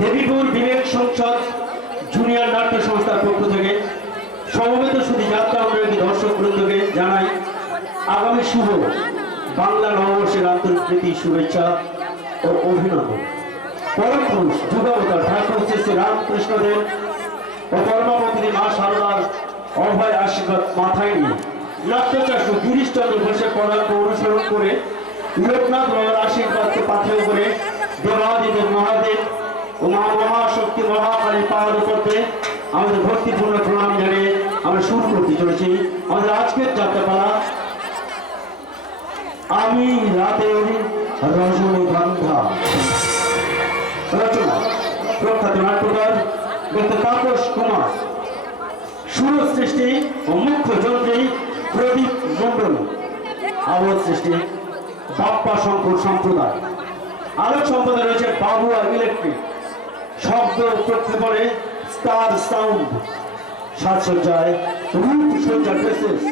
দেবীপুর বিবেক সংসদ জুনিয়র নাট্য সংস্থার পক্ষ থেকে সমবেত শুধু যাত্রা অনুরাগী দর্শক বৃন্দকে জানাই আগামী শুভ বাংলা নববর্ষের আন্তরিক শুভেচ্ছা ও অভিনন্দন। পরম পুরুষ যুগাবতার ঠাকুর শ্রী শ্রী রামকৃষ্ণদেব ও কর্মপত্নী মা শারদার অভয় আশীর্বাদ মাথায় নিয়ে নাট্যচার্য গিরিশচন্দ্র ঘোষের পদাঙ্ক অনুসরণ করে লোকনাথ বাবার আশীর্বাদকে পাথেয় করে দেবাদিদেব মহাদেব ও মা মহাশক্তি মহাকালী পাহাড় করতে আমাদের ভক্তিপূর্ণ প্রণাম জানিয়ে আমরা শুরু করতে চলেছি আমাদের আজকের যাত্রাপালা আমি রাতের রজনীগন্ধা। রচনা প্রখ্যাত নাট্যকার ডক্টর তাপস কুমার, সুর সৃষ্টি ও মুখ্য যন্ত্রী প্রদীপ মন্ডল, আওয়াজ সৃষ্টি বাপ্পা শঙ্কর সম্প্রদায়, আলোক সম্প্রদায় রয়েছে বাবুয়া ইলেকট্রিক, শব্দ প্রক্ষেপণে স্টার সাউন্ড, সাজসজ্জায় রূপসজ্জা ড্রেসেস,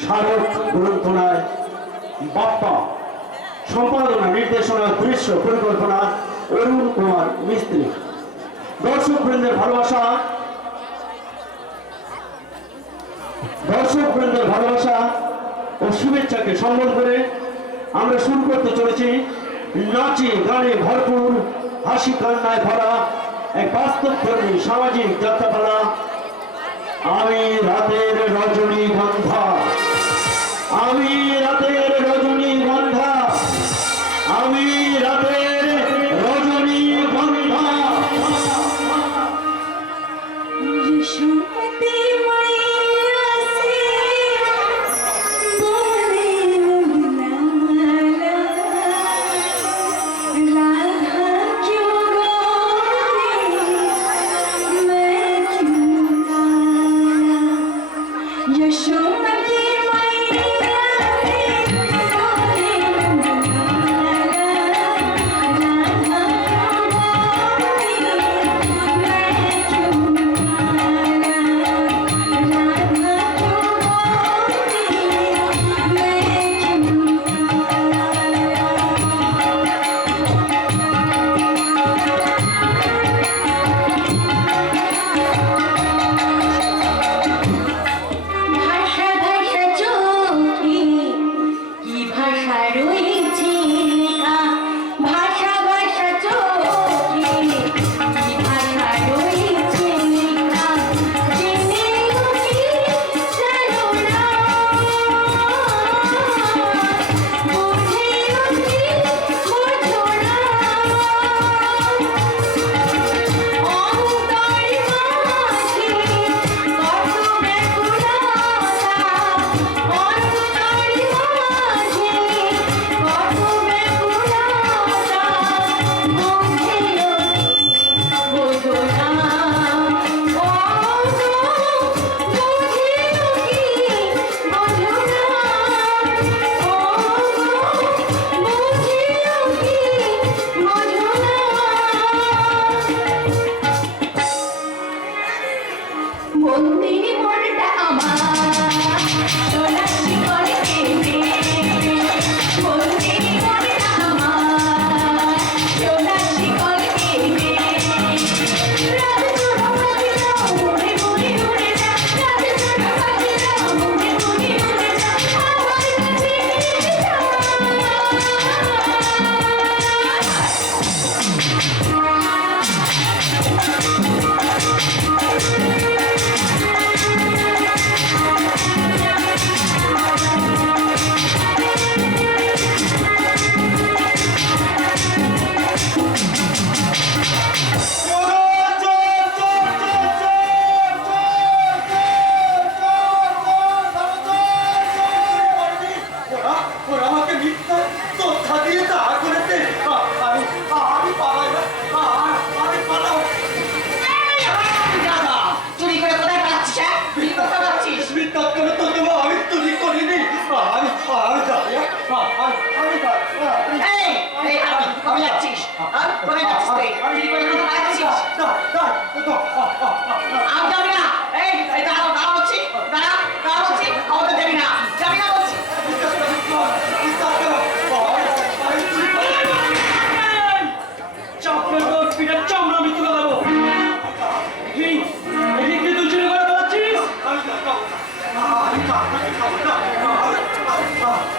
স্মারক গ্রন্থনায় বাপ্পা, সম্পাদনা নির্দেশনা দৃশ্য পরিকল্পনা অরুণ কুমার মিস্ত্রি। দর্শক বৃন্দের ভালোবাসা ও শুভেচ্ছাকে সম্মান করে আমরা শুরু করতে চলেছি নাচে গানে ভরপুর হাসি কান্নায় ভরা এক বাস্তবধর্মী সামাজিক যাত্রাপালা আমি রাতের রজনীগন্ধা। আমি রাতের রজনীগন্ধা, আমি রাতের রজনীগন্ধা।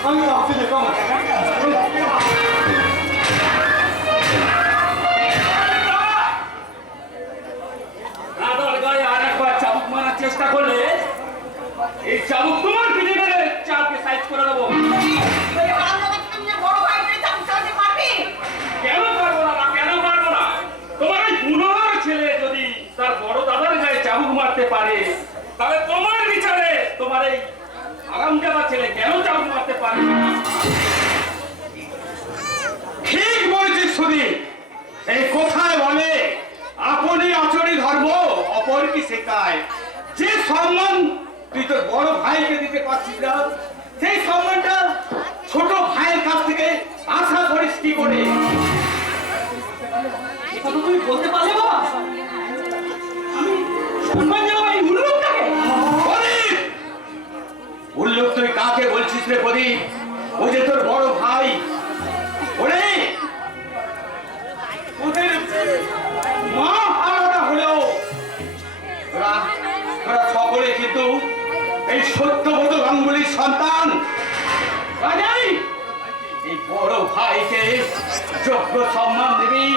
আমি অফিসে কম চেষ্টা করলে এই চাবুক তোমার পিঠে গেলে চাপকে সাইজ করে দেবো। কেন পারবো না? কেন পারবো না? তোমার এই গুণধর ছেলে যদি তার বড় দাদার গায়ে চাবুক মারতে পারে, তাহলে তোমার বিচারে তোমার এই আরামজাদা ছেলে কেন চাবুক মারতে পারে? ঠিক বলছিস সুধী। এই কোথায় বলে আপনি আচরি ধর্ম অপর কি শেখায়। যে সম্মান তুই তোর বড় ভাইকে দিতে পারছিস না, সেই সম্মানটা ছোট ভাইয়ের কাছ থেকে আশা করিস কি করে? এটা তো তুমি বলতে পারলে বাবা, আমি সম্মান জানাবো এই উল্লুকটাকে। প্রদীপ, উল্লুক তুই কাকে বলছিস রে প্রদীপ? ও যে তোর বড় ভাই। ওরে ওদের মা আলাদা হলেও তোরা সকলে কিন্তু এই সত্যবোধ গাঙ্গুলির সন্তান। রাজাই এই বড় ভাইকে যোগ্য সম্মান দিবি।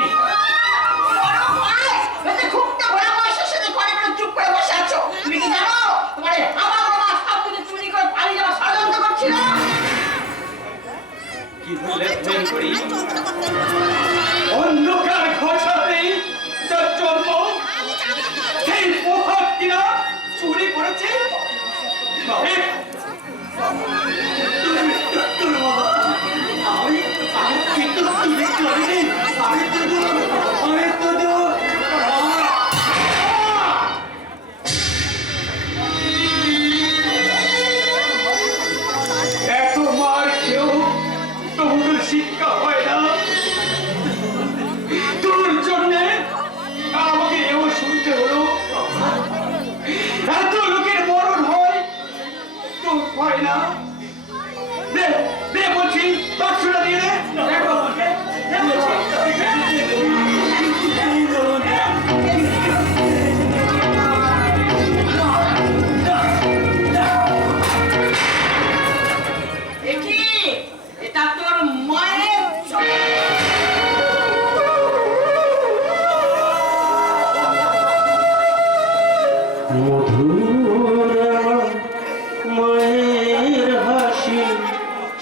কি বললে প্রেম করি অন্ধকার ঘষাতেই যার জন্ম, সেই পোহাক কিনা চুরি করেছে। এত মার খেয়েও তোমাদের শিক্ষা হয় না। তোর জন্য আমাকে এও শুনতে হলো। এত লোকের মরণ হয় তোর হয় না। দে দে বলছি, বাক্সটা দিয়ে দে। দেখো এটা তোর মায়ের মধুরা মায়ের হাসি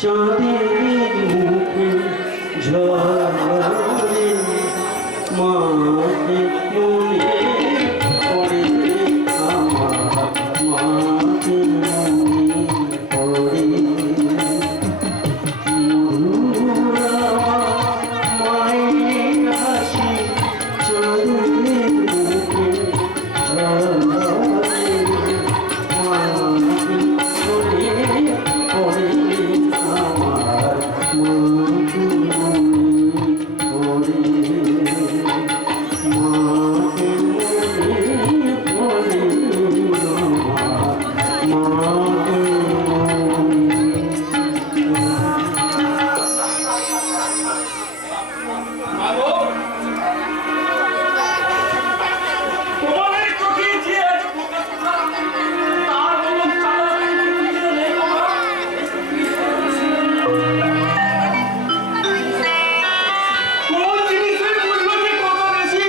চাঁদের মুখে ঝরে, মাকে মনে পড়ে আমার, মাকে মনে পড়ে। মধুরা মায়ের হাসি চাঁদের মুখে ঝরে, তোমাদের চোখে যে আজ প্রকাশ তার মতন চালাকি পৃথিবীতে নেই বাবা। কোন জিনিসের মূল্য যে কত বেশি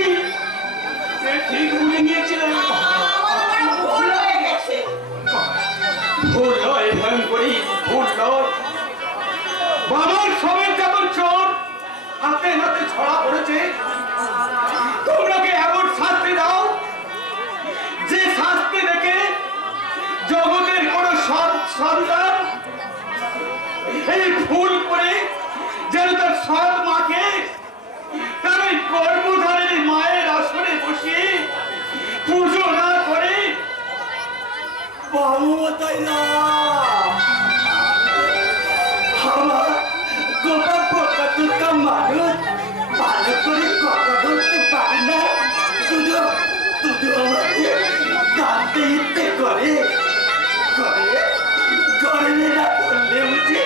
সে ঠিক ভুলে গিয়েছিলেন। ভুল হয়ে গেছে। ভুল নয় ভয়ঙ্করী, ভুল নয়। বাবার সবের যখন চোর হাতে হাতে ছড়া পড়েছে, তোমরাকে এমন শাস্তি দাও যে শাস্তি দেখে জগতের কোন সন্তান এই ভুল করে যেন তার সৎ মাকে তার ওই গর্ভধারী মায়ের আসনে বসিয়ে পুজো না করে বাবুমতাই না আমার গোটা পোকা টুকা মানুষ ভালো করে কথা বলতে পারে না। শুধু শুধু আমাকে কাঁদতে ইচ্ছে করে করে না করলে বুঝি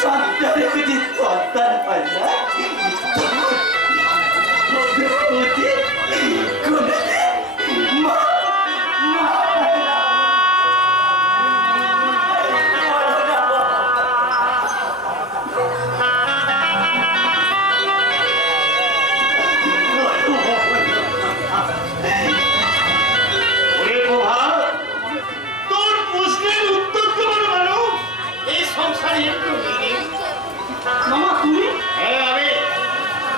সন্তানের বুঝি সন্তান হয় না। বুঝি কোনদিন মা মা হয় না। মামা তুমি? হ্যাঁ আমি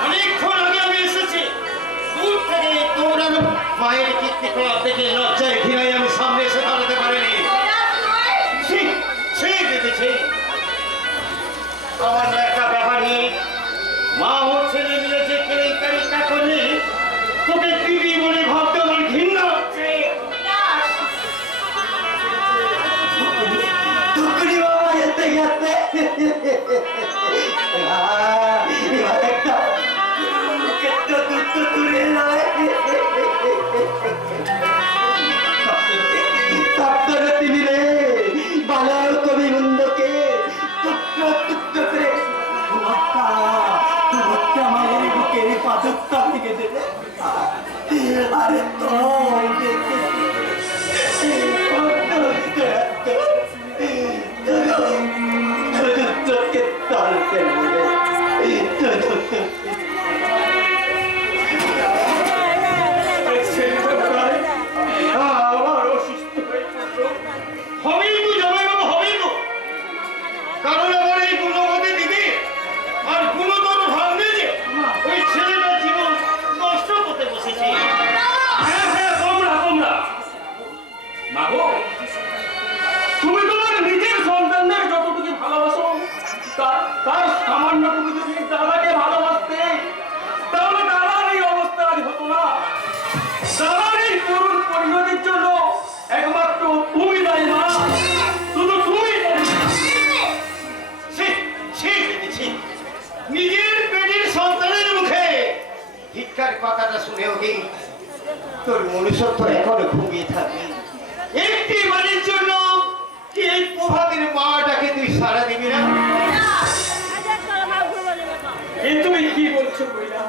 অনেকক্ষণ আগে আমি এসেছি। দূর থেকে দৌড়ানো মায়ের কীর্তিকলাপ দেখে লজ্জায় ঘৃণায় আমি সামনে এসে দাঁড়াতে পারিনি। ছি, ছি দিদি, ছি। আমার একটা ব্যাপার নেই, মা ওর ছেলে মিলে যে কেলেঙ্কারিটা করলি, তোকে দিদি বলে ভাবতে আমার ঘৃণা হচ্ছে। টুকরি বাবা যেতে গেছে এবার একটা দুটো তুলে নয় সপ্তরে তিনি রে বালার কবি বন্ধকে টুকরো টুকরো করে তোমাকে আমাদের বুকের পাদুকটা থেকে দেবে। আরে তো চোখে তল আবার অসুস্থ হয়ে পড়লো। হবেই তো জামাইবাবু, হবেই তো। কারণ আমার এই গুণবতী দিদি আর গুণধর ভাবলে যে ওই ছেলেটার জীবন নষ্ট করতে বসেছে। হ্যাঁ হ্যাঁ, তোমরা মাগো, তুমি তোমার নিজের সন্তানদের যতটুকু ভালোবাসো তার সামান্যটুকু যদি দাদাকে ভালোবাসতে, তাহলে দাদার এই অবস্থা আজ হতো না। দাদার এই করুণ পরিণতির জন্য একমাত্র তুমি দায়ী মা, শুধু তুমি দায়ী। ছি, ছি দিদি, ছি। নিজের পেটের সন্তানের মুখে ভিক্ষার কথাটা শুনেও কি তোর মনুষ্যত্ব এখনো ঘুমিয়ে থাকে? একটি বাড়ির জন্য কি এই প্রভাতের মাটাকে তুই সারা দিবি না? এ তুমি কি বলছো কইলা?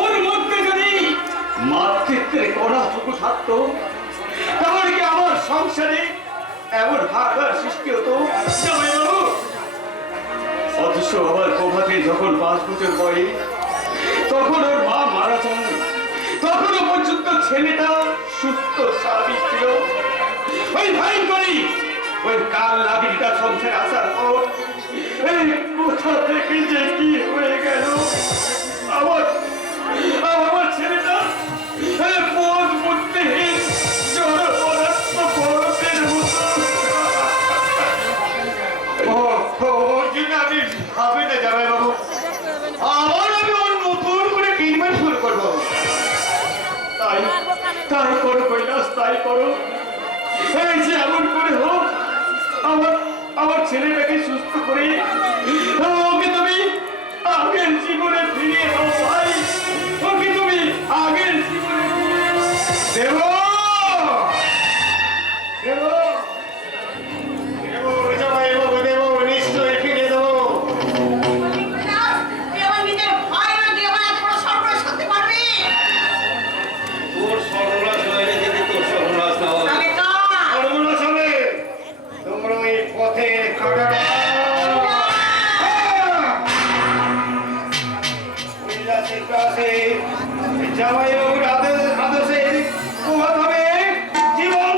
ওর মধ্যে যদি মাতৃত্বের কণাটুকু থাকতো, তাহলে কি আমার সংসারে এমন হাহাকার সৃষ্টি হতো? জামাইবাবু, অথচ আমার প্রভাতে যখন 5 বছর বয়স, তখন ওর মা মারা যান। তখনও পর্যন্ত ছেলেটা সুস্থ স্বাভাবিক ছিল। ওই ভাই করি ওই কাল নাবিকটা সংসারে আসার পর এই কোথা থেকে যে কি হয়ে গেল, আমার আমার ছেলেটা পথ বুদ্ধিহীন জড় পদার্থ বরফের মতো। ওর জন্য আমি ভাবি না জামাইবাবু, আবার আমি ওর নতুন করে ট্রিটমেন্ট শুরু করবো। তাই তাই করো কৈলাস, তাই করো। এই যে এমন করে হোক আমার ছেলেটাকে সুস্থ করে ওকে তুমি আগের জীবনে ফিরিয়ে দাও ভাই, ওকে তুমি আগের জীবনে ফিরিয়ে দাও। দেব দেব দেব জামাইবাবু, দেব, নিশ্চয়ই ফিরে দেবো। তুই আমার নিজের ভাই না, তুই আমার এত বড় সর্বনাশ করতে পারবি? তোর সর্বনাশ হয়ে যদি তোর সর্বনাশ না হয়, আমি তো সর্বনাশ হবে তোমরা এই পথে কাটাটা। জামাইবাবুর আদেশে প্রভাত হবে জীবন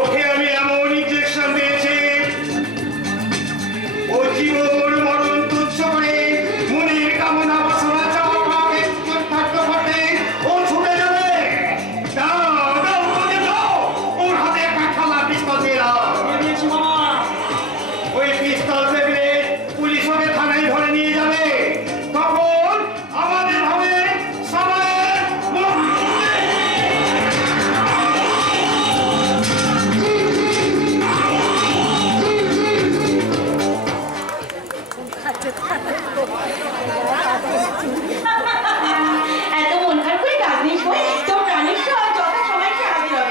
ওকে আমি এমন ইনজেকশন দিয়েছি, ও জীবন মরণ তুচ্ছ করে মনের কামনা বাসনা চাওয়াকে থাকতে পারলে ও ছুটে যাবে। দাও দাও, ওকে দাও, ওর হাতে একটা খালা পিস্তল দিয়ে দাও। ওই পিস্তল দেখলে পুলিশ ওকে থানায় ধরে নিয়ে যাবে, তখন আমাদের হবে সময়ের মুক্তি। এত মন খারাপ করে কাজ নেই, সই তোর প্রাণের সব যথা সময় সারা দিবে।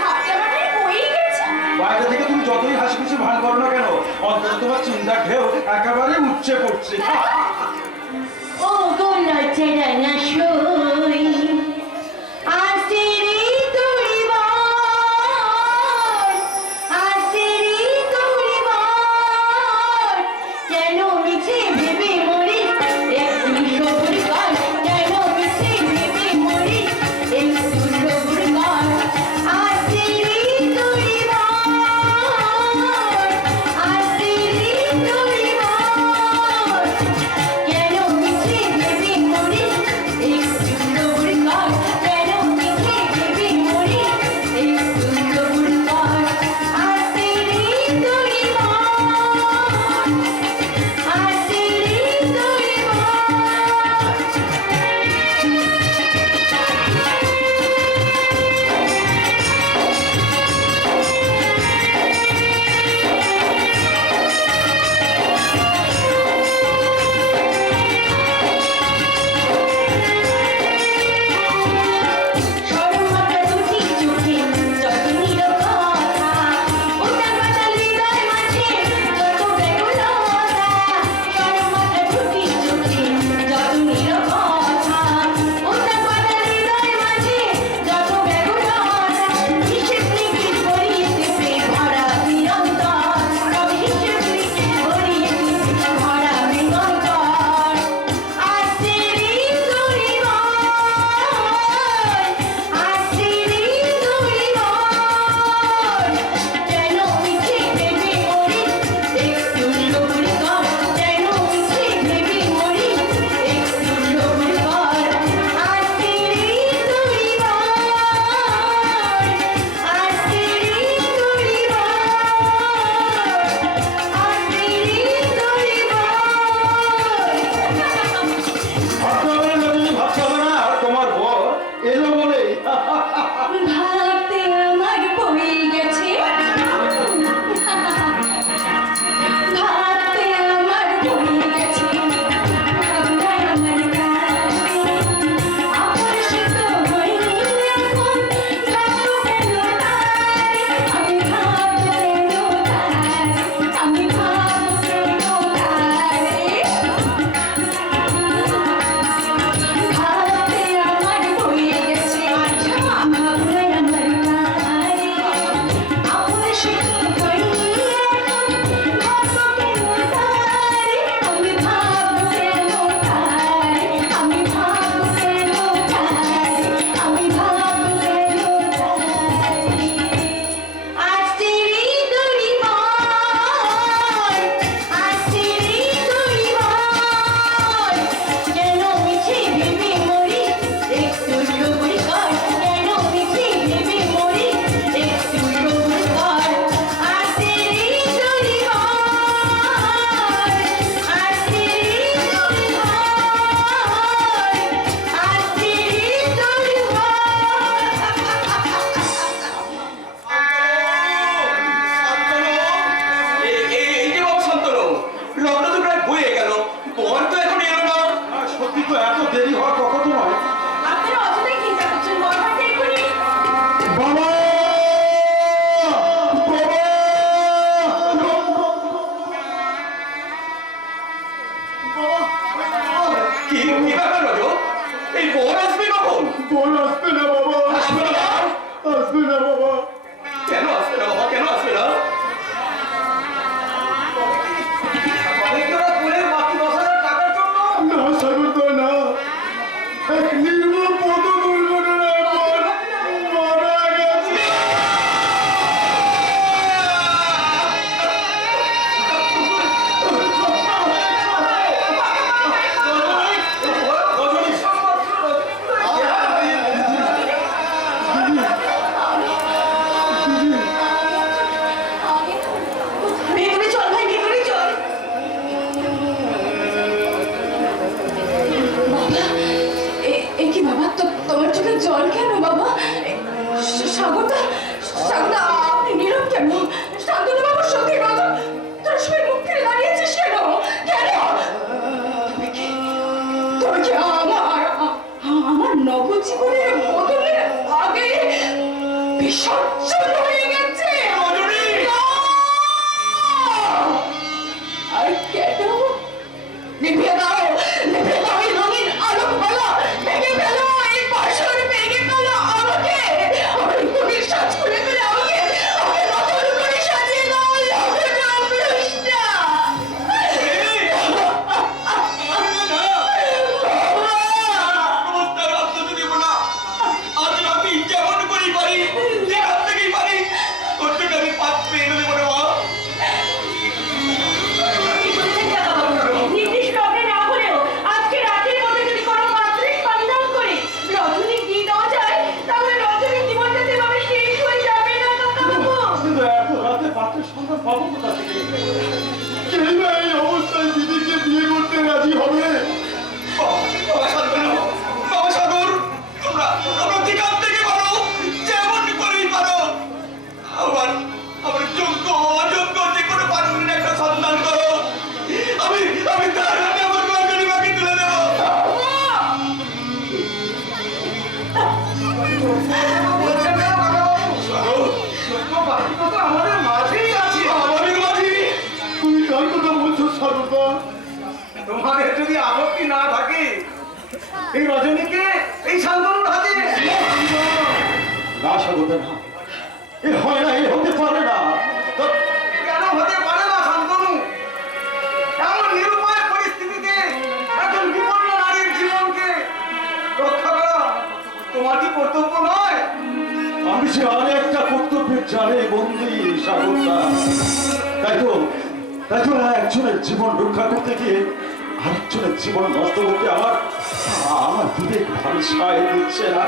ভাবতে আমার হয়ে গেছে। বাইরে থেকে তুমি যতই হাসি খুশি ভান করো না কেন, অন্তত তোমার চিন্তার ঢেউ একেবারে উচ্চে পড়ছে। ও গো লজ্জা রাঙা সই কখন? বোন আসবে না বাবা, আসবে না? আসবে না বাবা। কেন আসবে না বাবা, কেন আসবে না? না সাগর না, এক নির্মম পথ দুর্ঘটনায় বোন মারা গেছে। ভেতরে চল ভাই, ভেতরে চল। বাবা, এ কি বাবা, তোমার চোখে জল কেন বাবা? সাগরদা, সাগরদা, আপনি নীরব কেন? শান্তনু বাবুর সত্যি কথা, তোর সবাই মুখ ফিরে দাঁড়িয়েছিস কেন? কেন? তুমি কি আমার নবজীবনের বদলের আগে বিসর্জন হয়ে গেছে? না! আর কেন? নিভিয়ে দাও, নিভিয়ে দাও এই রঙিন আলোকমালা, ভেঙে ফেলো এই বাসর, ভেঙে ফেলো আমাকে, আমার গভীর সাজ করে ফেলে আমাকে নতুন করে সাজিয়ে দাও, লগ্ন অনুষ্ঠা। নির্দিষ্ট অগ্রে না হলেও আজকে রাতের মধ্যে যদি কোনো পাত্রে সন্ধান করে রজনীর দিয়ে দেওয়া যায়, তাহলে রজনীর জীবনটা যেভাবে শেষ হয়ে যাবে না কাকাবাবু। কিন্তু এত রাতে পাত্রের সন্ধান পাবো কোথা থেকে? কেই বা এই অবস্থায় দিদিকে বিয়ে করতে রাজি হবে? আমার যোগ্য অযোগ্য যে কোনো পাত্রের একটা সন্ধান করো, আমি তার হাতে আমার গরিমাকে তুলে দেবো। আমাদের মাঝেই আছে। আমাদের মাঝে তুমি কার কথা বলছো সাগরদা? তোমাদের যদি আপত্তি না থাকে এই রজনীকে এই শান্তনুর হাতে না সাগরদা, না, এ হয় না, এ হতে পারে না। কেন হতে পারে না শান্তনু? এমন নিরুপায় পরিস্থিতিতে একজন বিপন্ন নারীর জীবনকে রক্ষা করা তোমার কি কর্তব্য নয়? আমি যে আর একটা কর্তব্যের জানে বন্দি সাগরদা, তাই তো একজনের জীবন রক্ষা করতে গিয়ে আরেকজনের জীবন নষ্ট করতে আমার বিবেক ভালো সায় দিচ্ছে না।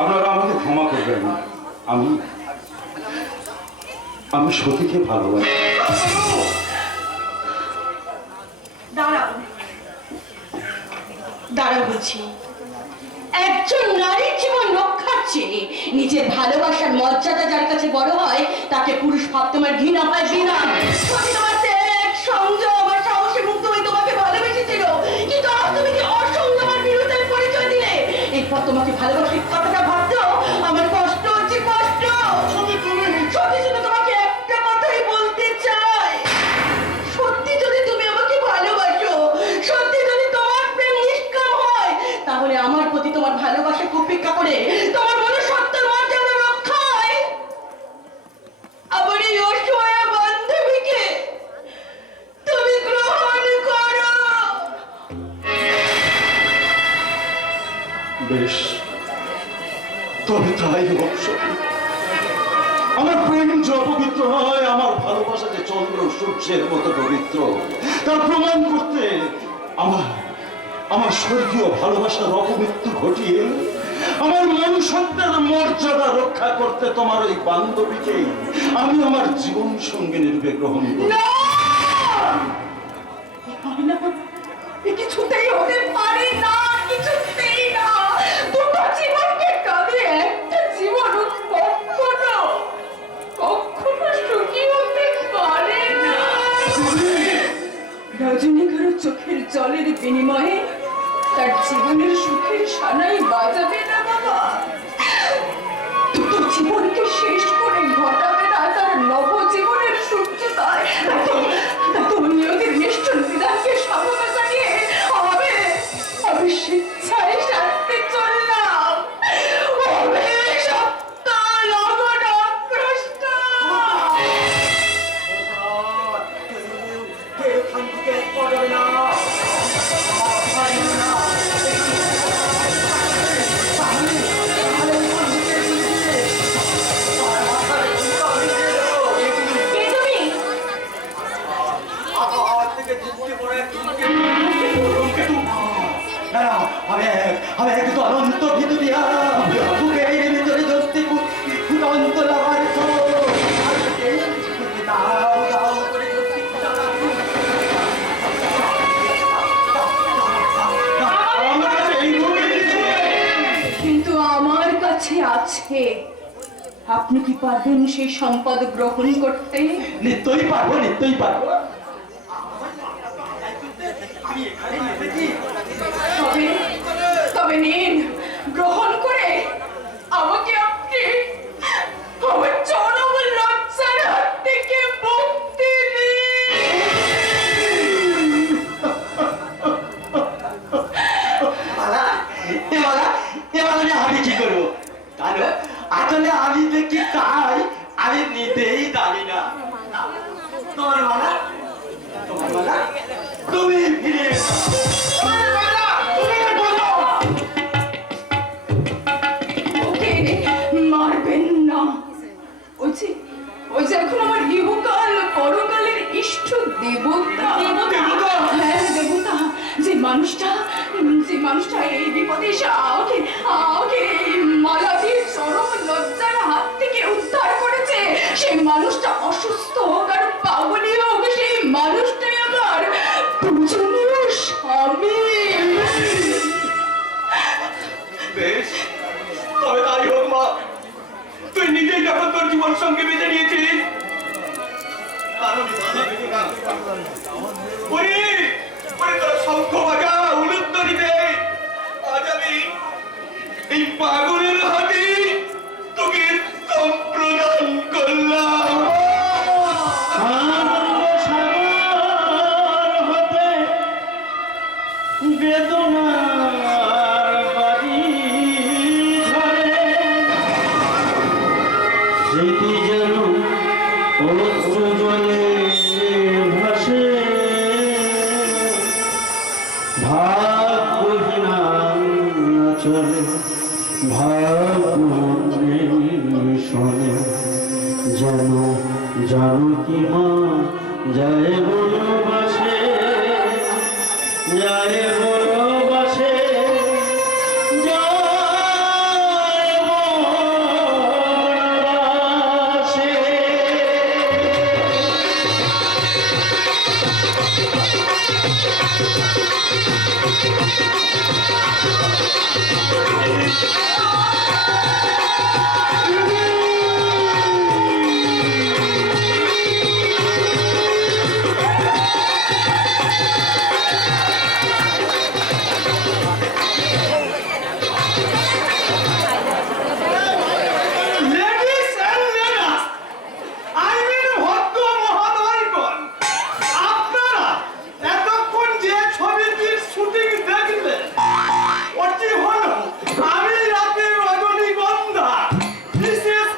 আপনারা আমাকে ক্ষমা করবেন, আমি সতীকে ভালোবাসি। দাঁড়াও, দাঁড়াও বলছি। একজন নারীর জীবন রক্ষার চেয়ে নিজের ভালোবাসার মর্যাদা যার কাছে বড় হয়, তাকে পুরুষ ভাব তোমার ঘৃণা হয়, ঘৃণা। সত্যি তোমার ত্যাগ, সংযম আর সাহসে মুক্ত হয়ে তোমাকে ভালোবেসেছিল, কিন্তু আজ তুমি কি অসংযম আর বিরোধের পরিচয় দিলে? এরপর তোমাকে ভালোবাসি কথাটা ভাবতেও আমার কষ্ট হচ্ছে, কষ্ট। সত্যি শুধু তোমাকে একটা কথাই বলতে চাই, সত্যি যদি তুমি আমাকে ভালোবাসো, সত্যি যদি তোমার প্রেম নিষ্কাম হয়, তাহলে আমার প্রতি তোমার ভালোবাসাকে উপেক্ষা করে তোমার মনুষ্যত্বের মর্যাদা রক্ষায় আমার এই অসহায় বান্ধবীকে তুমি গ্রহণ করো। বেশ, তবে তাই হোক সতী। আমার প্রেম যে অপবিত্র নয়, আমার ভালোবাসা যে চন্দ্র সূর্যের মতো পবিত্র, তার প্রমাণ করতে আমার স্বর্গীয় ভালোবাসার অপমৃত্যু ঘটিয়ে আমার মনুষ্যত্বের মর্যাদা রক্ষা করতে তোমার ওই বান্ধবীকে আমি আমার জীবন সঙ্গিনী রূপে গ্রহণ করি। না! না, এ কিছুতেই হতে পারে না, কিছুতেই না। দুটো জীবনকে কাঁদে একটা জীবন কখনো সুখী হতে পারে না। রজনীকার চোখের জলের বিনিময়ে তার জীবনের সুখের সানাই বাজাবে না বাবা। দুটো জীবনকে শেষ করে ঘটাবে না তার নবজীবনের সূর্যোদয়। নিয়োগের নিষ্ঠুর বিধানকে সামনে কাটিয়ে আমি স্বেচ্ছায় শান্তি কাছে আছে। আপনি কি পারবেন সেই সম্পদ গ্রহণ করতে? নিশ্চয়ই পারবো, নিশ্চয়ই পারবো। তবে তবে নিন, গ্রহণ করে আমাকে আপনি আমার চরম লজ্জার হাত থেকে মুক্তি দিন। এবার আমি কি করবো? কারণ আসলে আমি দেখি তাই আমি নিতেই জানি না। তোমার মালা, তোমার মালা, তুমি ফিরে এসো। ওকে মারবেন না। ওই যে এখন আমার ইহকাল পরকালের ইষ্ট দেবতা। হ্যাঁ, দেবতা। যে মানুষটা এই বিপদে এসে আমাকে এই মালা দিয়ে চরম লজ্জার হাত থেকে উদ্ধার করেছে, সেই মানুষটা অসুস্থ হোক আর পাগলি হোক, সেই মানুষটাই আমার পূজনীয় স্বামী। বেশ, তবে তাই হোক মা। তুই নিজেই যখন তোর জীবন সঙ্গে বেঁচে নিয়েছিস, তোর শঙ্খ বাজা উলুধ্বনিতে আজ আমি এই পাগলের হাতে তোকে সম্প্রদান করলাম। আনন্দ সাগর হতে বেদনার বাড়ি ঝরে, স্মৃতি যেন অশ্রু জলে ভাসে, ভাগ্যহীনা চলে ভাগ্যে শোনে, যেন জানকী মা যায় বনবাসে, যায় বনবাসে, যায় বনবাসে। Ladies and ladies, I mean ভদ্র মহোদয়গণ, আপনারা এতক্ষণ যে ছবিটির শুটিং দেখলেন, ওটি হলো আমি রাতের রজনীগন্ধা, মিসেস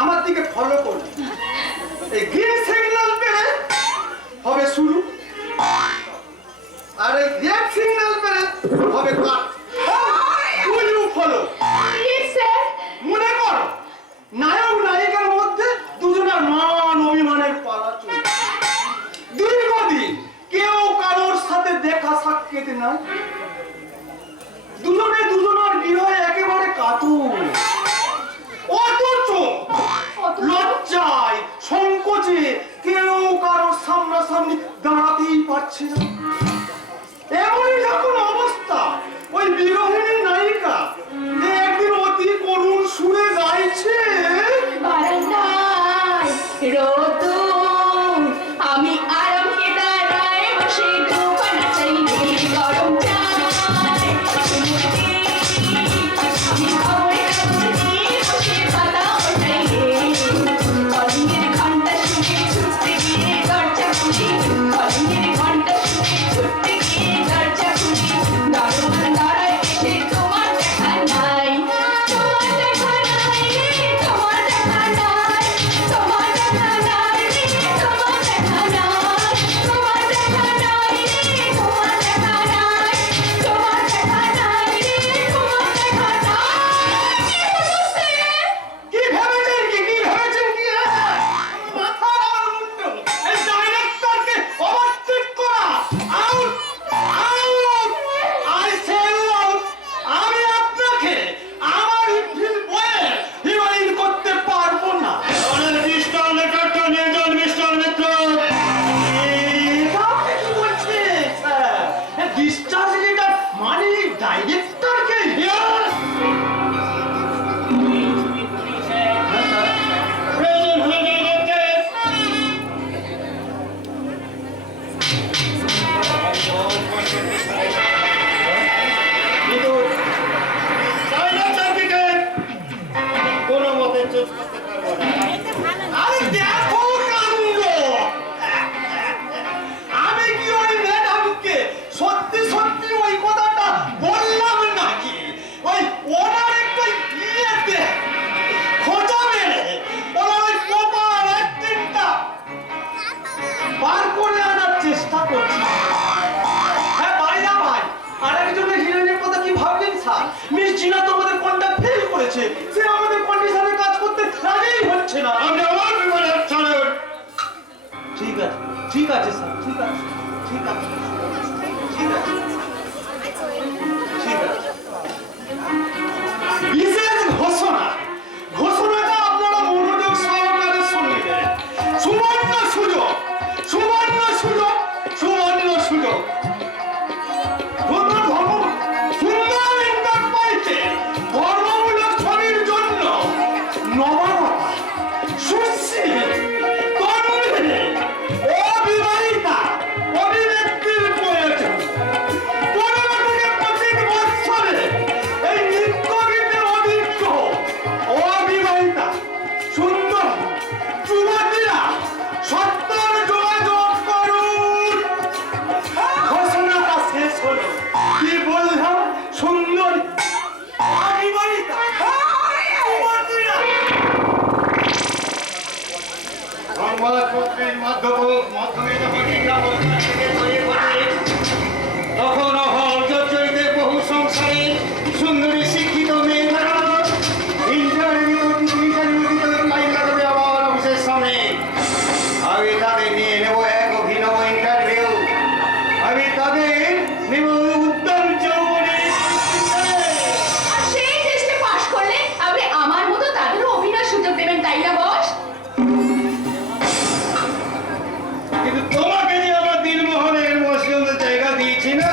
আমার দিকে ফলো করুন। এই গ্রিন সিগন্যাল পেলে হবে শুরু, আর এই রেড সিগন্যাল পেলে হবে cut. Will you follow? Yes, sir. মনে করো নায়ক নায়িকার মধ্যে দুজনের মান অভিমানের পালা চলছে। দীর্ঘদিন কেউ কারোর সাথে দেখা সাক্ষাৎ নাই, দুজনে দুজনের বিরহে একেবারে কাতর। অথচ লজ্জায় সংকোচে কেউ কারোর সামনাসামনি দাঁড়াতেই পারছে না। এমনই যখন অবস্থা, ওই বিরোহিনী নায়িকা একদিন অতি করুণ সুরে গাইছে, বারান্দায় রোদুর, আমি আরামকে দাঁড়ায় বসে দোকানা চাই রে গরম চাই। আমি খবরে কাগজ নিয়ে বসে পাতা ওঠাই রে। কলিংয়ের ঘন্টা শুনে ছুটতে গিয়ে দরজা খুলি, কলিংয়ের ঘন্টা শুনে ছুটতে গিয়ে দরজা খুলি। দরজার দাঁড়ায় এসে তোমার দেখা নাই, তোমার দেখা নাই রে, তোমার দেখা নাই, তোমার দেখা নাই রে, তোমার দেখা নাই, তোমার দেখা নাই রে, তোমার দেখা নাই, তোমার দেখা নাই রে, তোমার দেখা নাই। কি হলো স্যার? কি ভেবেছেন কি ভেবেছেন কি? মাথা আমার মুন্ড, এই ডাইরেক্টরকে ওভারটেক করা। Out, out, I say out. আমি আপনাকে আমার ইফিল বয়ে হিরোইন করতে পারবো না। মিস্টার লেটারটা নিয়ে যান মিস্টার মিত্র। এটা কি বলছেন স্যার? ডিসচার্জ লেটার মানে ডাইরেক্টরকে? কোনো মতে চেঞ্জ করতে পারবো না। আরে দেখো কাণ্ড! আমি কি ওই ম্যাডামকে সত্যি সত্যি ওই কথাটা বললাম নাকি? ওই ওনার একটা বিয়েতে খোঁজা মেরে ওনার ওই প্রপার অ্যাক্টিংটা বার করে আনার চেষ্টা করছি। হ্যাঁ ভাই না ভাই, আরেকজনের হিরোইনের কথা কি ভাবলেন স্যার? মিস জিনা তো আমাদের কোনটা ফেল করেছে, সে আমাদের কন্ডিশনে কাজ করতে রাজিই হচ্ছে না। আমি আমার বিমানে ছাড়ুন। ঠিক আছে, ঠিক আছে স্যার, ঠিক আছে, ঠিক আছে, ঠিক আছে, ঠিক আছে। বিশেষ ঘোষণা, ঘোষণাটা আপনারা মনোযোগ সহকারে শুনবেন। সুবর্ণ সুযোগ, সুবর্ণ সুযোগ, সুবর্ণ সুযোগ। সুন্দর এন্টারপ্রাইজে ধর্মমূলক ছবির জন্য নবাগতা, সুশ্রী, তন্মী, অবিবাহিতা অভিনেত্রীর প্রয়োজন। 15 থেকে 25 বৎসরে এই নৃত্যগীতে অভিজ্ঞ অবিবাহিতা সুন্দর যুবতীরা সত্তর যোগাযোগ করুন। ঘোষণাটা শেষ হলো। কি বললাম? সুন্দর অবিবাহিতা যুবতীরা। সংবাদপত্রের মাধ্যমে যখন বিজ্ঞাপন থেকে ছড়িয়ে পড়ে, তখন অহল জর্জরিত বহু সংসারে সুন্দরী শিক্ষিত মেয়েরা ইন্টারভিউ লাইন লাগাবে আমার অফিসের সামনে। আমি তাদের নিয়ে নেব এক অভিনব ইন্টারভিউ। আমি তাদের নেব উত্তম যৌবনের। আর সেই টেস্টে পাশ করলে আপনি আমার মতো তাদেরও অভিনয় সুযোগ দেবেন, তাই না বস? কিন্তু তোমাকে যে আমার দিলমোহনের মসজিদের জায়গা দিয়েছি না,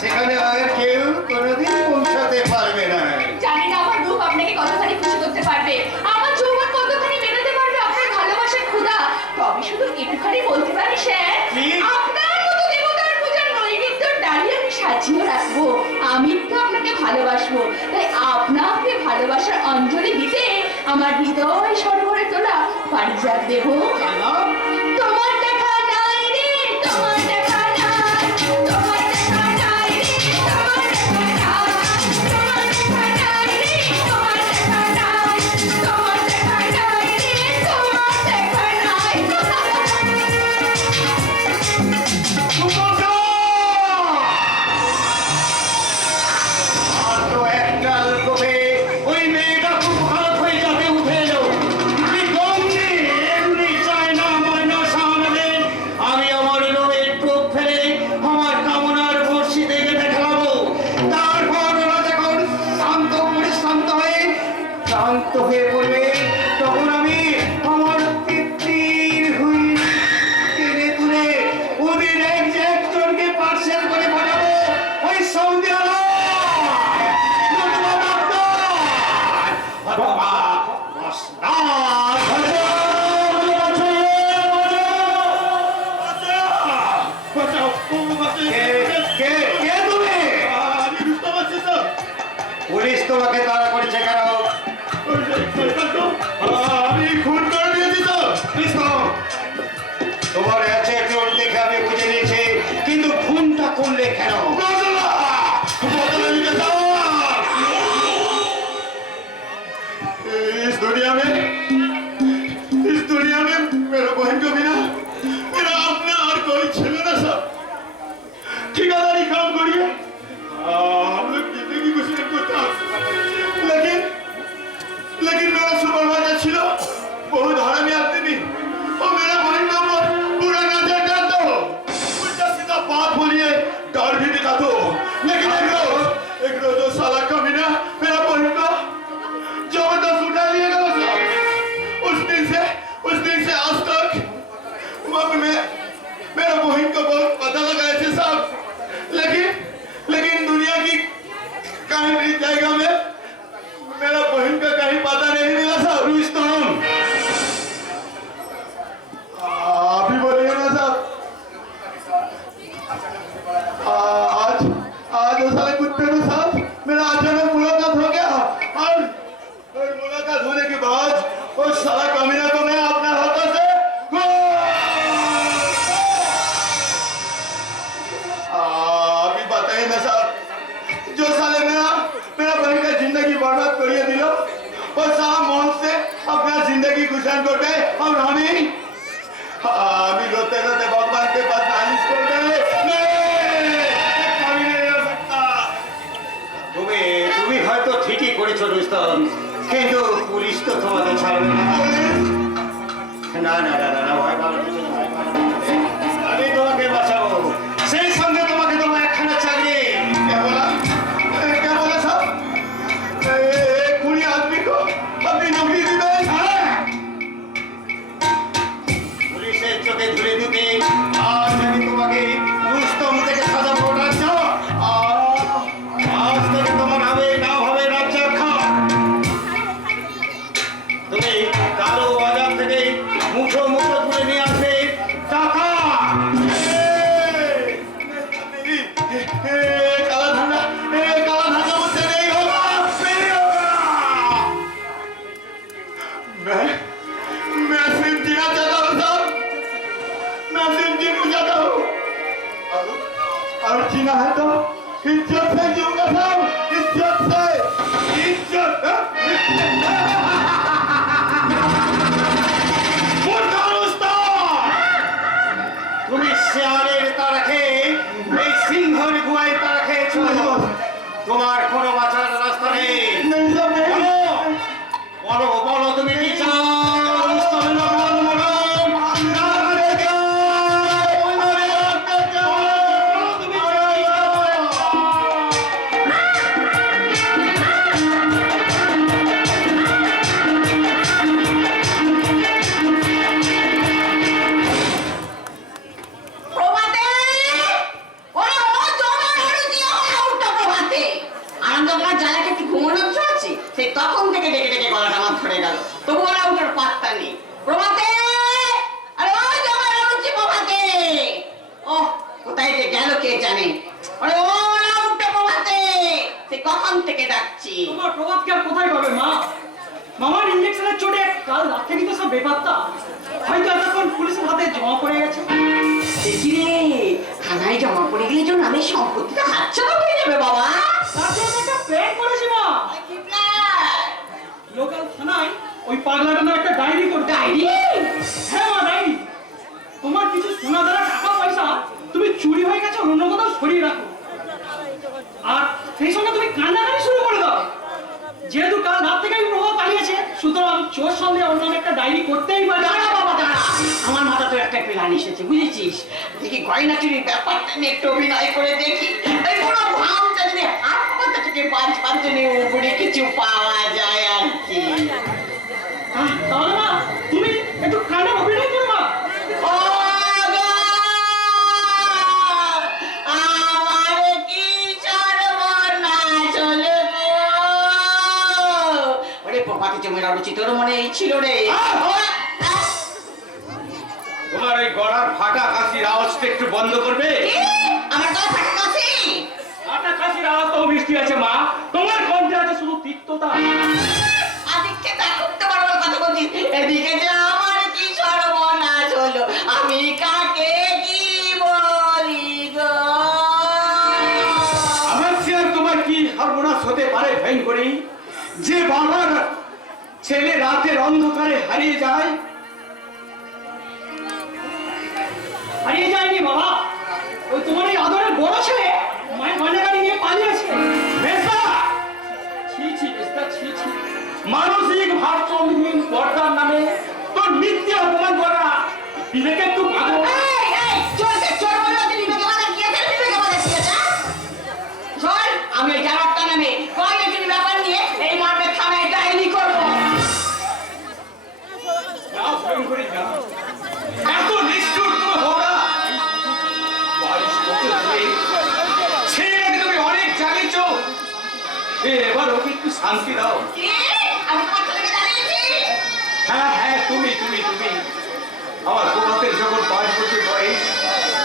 সেখানে আর কেউ কোনোদিন পৌঁছাতে পারবে না। জানি না আমার রূপ আপনাকে কতখানি খুশি করতে পারবে, আমার যৌবন কতখানি মেটাতে পারবে আপনার ভালোবাসার ক্ষুধা। তবে শুধু একটুখানি বলতে পারি স্যার, কি? আপনার মতো দেবতার পূজার নৈবেদ্যর ডালি আমি সাজিয়ে রাখবো। আমি তো আপনাকে ভালোবাসবো, তাই আপনাকে ভালোবাসার অঞ্জলি দিতে আমার হৃদয় সরোবরে তোলা পারিজাত দেব। তোমার দেখা নাই রে, তোমার দেখা নাই, তোমার দেখা নাই রে, তোমার দেখা নাই, তোমার দেখা নাই পুলিশ তোমাকে তাড়া করেছে কেন? আমি খুন করে দিয়েছি তো। তোমার আছে চোট দেখে আমি বুঝে নিয়েছি, কিন্তু খুনটা করলে কেন? इस दुनिया में मेरे बहन को बिना मेरा अपना और कोई छेड़े ना सब ठिकादारी काम करिए हम लोग जिंदगी गुजर करता लेकिन मेरा सुपरवाइजर छिलो बहुत हरामी आदमी भी और मेरा बहन को पूरा नजर डाल दो उल्टा सीधा बात बोलिए डर भी दिखा दो लेकिन एक रोज जो साला कमीना मेरा बहन को जबरदस्त उठा लिएगा उस दिन से आज तक मेरा बहन को बहुत पता लगा ऐसे साहब लेकिन दुनिया की कहीं भी जाएगा में मेरा बहन का कहीं पता नहीं मिला साहब। रुस्तम आप ही बोलिए ना साहब। आज वो साले कुत्ते के साथ मेरा अचानक मुलाकात हो गया और मुलाकात होने के बाद वो साला कमीना को मैं अपने हाथों से अभी बताइए ना साहब जो साले मेरा बहन का जिंदगी बर्बाद करिए दिलो वो साला मौत से अपना जिंदगी गुजर करते और हमें रोते रोते भगवान के पास नालिश करते তুমি হয়তো ঠিকই করেছো রুস্তম, কিন্তু পুলিশ তো তোমাকে ছাড়বে না। না ভয় পাওয়ার কিছু নেই, ভয় পাওয়ার কিছু নেই। আমি তোমাকে বাঁচাবো, সেই সঙ্গে তোমাকে তোমার একখানা চাকরি। क्या बोला साहब? एक पूरी आदमी को अपनी नौकरी दी गई। পুলিশের চোখে ধুলে দিতে আজ আমি তোমাকে রুস্তম থেকে সাজা পড়াচ্ছ। আজ থেকে তোমার নাম হবে রাজ্জাক খান। তুমি কালো বাজার থেকে মুঠো তুলে নিয়ে আসবে টাকা। काला धंधा मुझसे नहीं होगा। मैं सिर्फ जीना चाहता हूँ साहब, मैं सिर्फ जीना चाहता हूँ और जीना है तो इज्जत से जीऊंगा साहब, इज्जत से। তুমি শেয়ালের তারা খেয়ে এই সিংহের গুহায় তারা খেয়েছো। তোমার কোনো বাঁচার রাস্তা নেই। नहीं साहब नहीं। বলো তুমি কি চাও? রুস্তমের নাম বলো। প্রভাতে ওরে ও জমা ধরে দিও ওটা প্রভাতে আনন্দগড় জ্বালাকে কি ঘুমানোর চলছে সে তখন থেকে ডেকে গলাটা আমার ধরে গেল তবু ওরা ওটার পাত্তা নেই। প্রভাতে আরে ও জমা ধরছি প্রভাতে ও কোথায় যে গেল কে জানে। আরে ও ওরা উঠে প্রভাতে সে কখন থেকে ডাকছি। তোমার প্রভাতকে আর কোথায় পাবে মা? মামার ইঞ্জেকশনের চোটে কাল রাত থেকে তো সব বেপাত্তা, হয়তো এতক্ষণ পুলিশের হাতে জমা পড়ে গেছে। দেখি রে থানায় জমা পড়ে গেলে জন্য আমি সম্পত্তিটা হাতছাড়া হয়ে যাবে বাবা। তার জন্য একটা প্ল্যান করেছি মা। লোকাল থানায় ওই পাগলাটা না একটা ডায়েরি করতে। ডায়েরি? হ্যাঁ মা, ডায়েরি। তোমার কিছু সোনা দ্বারা টাকা পয়সা তুমি চুরি হয়ে গেছে অন্য কোথাও সরিয়ে রাখো, আর সেই সঙ্গে তুমি কান্নাকাটি শুরু করে দাও। যেহেতু কাল রাত থেকে প্রভাব পালিয়েছে, সুতরাং চোর সঙ্গে অন্য একটা ডায়েরি করতেই পারে। দাঁড়া বাবা দাঁড়া, আমার মাথা তো একটা প্ল্যান এসেছে বুঝেছিস। দেখি গয়না চুরির ব্যাপারটা নিয়ে একটু অভিনয় করে দেখি। এই পুরো ভাবটা যদি হাত পাতা থেকে বাজ পাঁচজনে উপরে কিছু পাওয়া যায় আর কি। তাহলে মা তুমি একটু কান্না অভিনয় করো মা। ও গো, আমার কি সর্বনাশ হলো গো। ওরে প্রভাতে জমির অরুচি তোর মনে এই ছিল রে। তোমার এই গলার ফাটা কাশির আওয়াজটা একটু বন্ধ করবে? আমার গলা ফাটা কাশি? আপনার কাশির আওয়াজ তো বৃষ্টি আছে মা, তোমার কণ্ঠে আছে কথা। আদিকে তা করতে পারবো কথা বলছি, এদিকে যে আমার কি সর্বনাশ হলো, আমি কাকে কি বলি গো? আমার চেয়ে আর তোমার কি সর্বনাশ হতে পারে ভয়ঙ্করী, যে বাবার ছেলে রাতের অন্ধকারে হারিয়ে যায়? হারিয়ে যায়নি বাবা, ওই তোমার এই আদরের বড় ছেলে মায়ের গয়নাগাড়ি নিয়ে পালিয়েছে। বেস্তা! ছি ছি বেস্তা, ছি ছি। মানসিক ভারসাম্যহীন পর্দার নামে তোর মিথ্যে অপমান করা বিবেকের তো ভালো। এই, এই, চলছে, চোর বলে ওকে বিবেকে বাধা দিয়েছে, বিবেকে বাধা দিয়েছে, হ্যাঁ? শোন, আমি ওই জামাতটা নামে কয়েকদিন ব্যাপার নিয়ে এই মর্মে থানায় ডায়েরি করবো। যাও ভয়ঙ্করী যাও। এত নিষ্ঠুর তুমি হও না। 22 বছর ধরে ছেলেটাকে তুমি অনেক জ্বালিয়েছো। এবার ওকে একটু শান্তি দাও। কি? আমি তোমার ছেলেকে জানিয়েছি? হ্যাঁ হ্যাঁ, তুমি তুমি তুমি আমার গোপাতের যখন 5 বছর বয়স,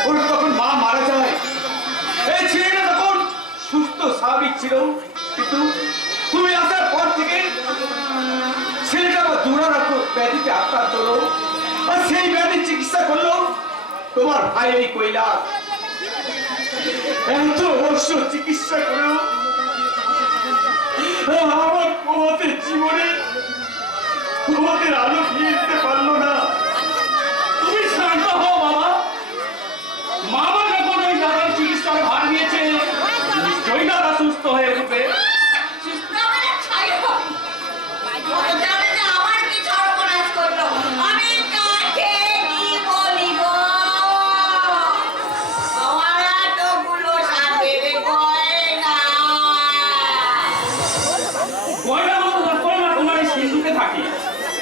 ওর তখন মা মারা যায়। এই ছেলেটা তখন সুস্থ স্বাভাবিক ছিল, কিন্তু তুমি আসার পর থেকে ছেলেটা আবার দুরারোগ্য ব্যাধিতে আক্রান্ত হলো, আর সেই ব্যাধির চিকিৎসা করলো তোমার ভাই এই কৈলাস। এত বর্ষ চিকিৎসা করেও আমার গোপাতের জীবনে তোমাদের আলো ফিরতে পারলো না। তুমি শান্ত হও বাবা। মামা যখন ওই দাদার চিকিৎসার ভার নিয়েছে, নিশ্চয়ই দাদা সুস্থ হয়ে উঠবে। সুস্থ মানে ছাই হবে। ও তো জানে যে আমার কি সর্বনাশ করলো, আমি কাকে কি বলি গো? আমার এতগুলো সাথের গয়না। গয়নাগুলো যখন না তোমার এই সিন্ধুকে থাকে,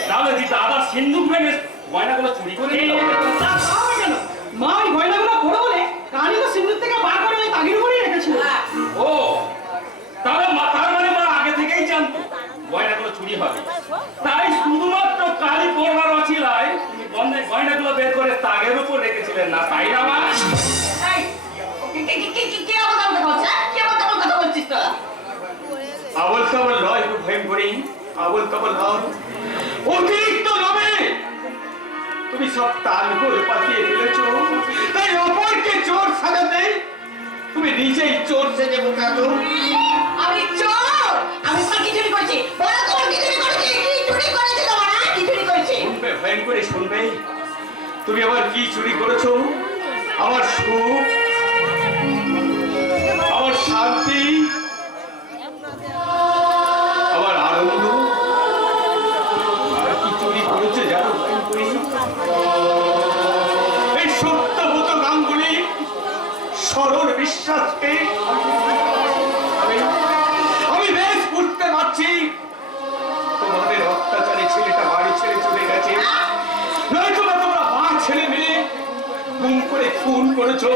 তাহলে যে দাদা সিন্ধুক ভেঙে গয়নাগুলো চুরি করে নিল। তা হবে কেন? মা ওই গয়নাগুলো বড় বলে রানী তো সিন্ধুর থেকে বার করে ওই তাগির উপরেই রেখেছিল। ও, তার মানে মা আগে থেকেই জানতো গয়নাগুলো চুরি হবে, তাই শুধুমাত্র কালী পড়বার অছিলায় তুমি গয়নাগুলো বের করে তাগের উপর রেখেছিলেন না, তাই না মা? এই, কি আবার কথা বলছিস, হ্যাঁ? কি আবার তেমন কথা বলছিস তোরা? আবল তাবল নয় গো ভয়ঙ্করী, আবল তাবল নয়, অতিরিক্ত নবে। তুমি সব তালগোল পাতিয়ে ফেলেছো, তাই অপরকে চোর সাজাতে তুমি নিজেই চোর সেজে বসে আছো। আমি চোর? আমি তোমার কি চুরি করেছি? বলো তোমার কি চুরি করেছি? কি চুরি করেছি তোমার, হ্যাঁ? কি চুরি করেছি? শুনবে ভয়ঙ্করী, শুনবে তুমি আবার কি চুরি করেছো? আমার সুখ, আমার শান্তি, আমার আনন্দ, আর কি চুরি করেছে জানো ভয়ঙ্করী? এই সত্যবত গাঙ্গুলি সরল বিশ্বাসকে আমি বেশ বুঝতে পারছি। তোমাদের অত্যাচারী ছেলেটা বাড়ি ছেড়ে চলে গেছে, নয়তো তোমরা মা ছেলে মিলে খুন করে খুন করেছো।